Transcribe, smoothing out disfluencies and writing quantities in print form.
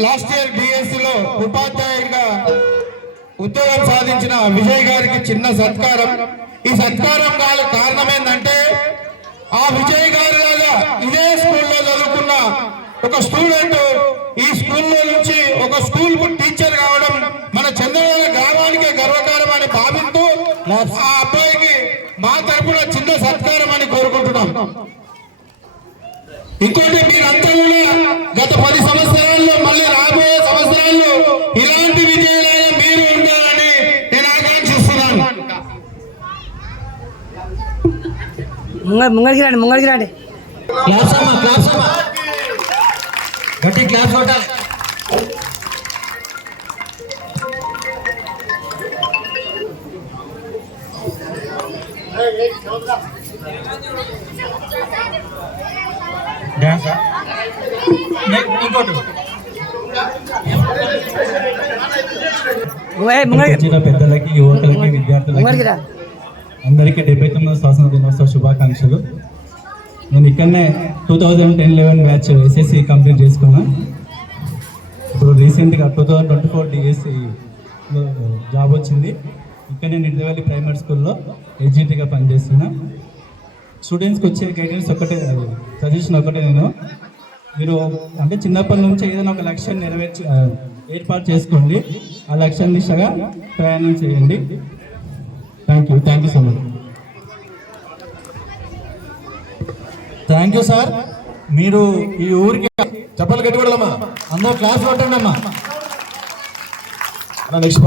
Last year డిఎస్సిలో ఉపాధ్యాయుడిగా ఉద్యోగం సాధించిన విజయ్ గారికి చిన్న సత్కారం. ఈ సత్కారం కారణం ఏంటంటే ఆ విజయ్ గారి లాగా ఇదే స్కూల్లో చదువుకున్న ఒక స్టూడెంట్ ఈ స్కూల్లో నుంచి ఒక స్కూల్ టీచర్ కావడం మన చంద్రబాబు గ్రామానికే గర్వకారం అని భావిస్తూ ఆ అబ్బాయికి మా తరపున చిన్న సత్కారం అని కోరుకుంటున్నాం. ఇంకోటి మీరంతా కూడా గత 10 సంవత్సరాల్లో మళ్ళీ రాబోయే సంవత్సరాల్లో ఇలాంటి విజయాలైనా మీరు ఉండాలని నేను ఆకాంక్షిస్తున్నాను. ముంగడికి రండి గట్టి క్లాస్ కొట్టాలి. పెద్దలకి, యువకులకి, విద్యార్థులకి అందరికీ 79వ స్వాతంత్ర దినోత్సవ శుభాకాంక్షలు. నేను ఇక్కడనే 2010-11 బ్యాచ్ ఎస్ఎస్సి కంప్లీట్ చేసుకున్నాను. ఇప్పుడు రీసెంట్గా 2024 డిఎస్సిలో జాబ్ వచ్చింది. ఇక్కడ నేను నిడదవల్లి ప్రైమరీ స్కూల్లో ఎడ్జిటీగా పనిచేస్తున్నా. స్టూడెంట్స్కి వచ్చే గైడెన్స్ ఒకటే, సజెషన్ ఒకటే, మీరు అంటే చిన్నప్పటి నుంచి ఏదైనా ఒక లక్ష్యాన్ని ఏర్పాటు చేసుకోండి. ఆ లక్ష్యం దిశగా ప్రయాణం చేయండి. Thank you so much. Thank you sir. మీరు ఈ ఊరికి చెప్పలు కట్టుకోవాలమ్మా. అందరూ క్లాస్ కొట్టండి అమ్మా. నెక్స్ట్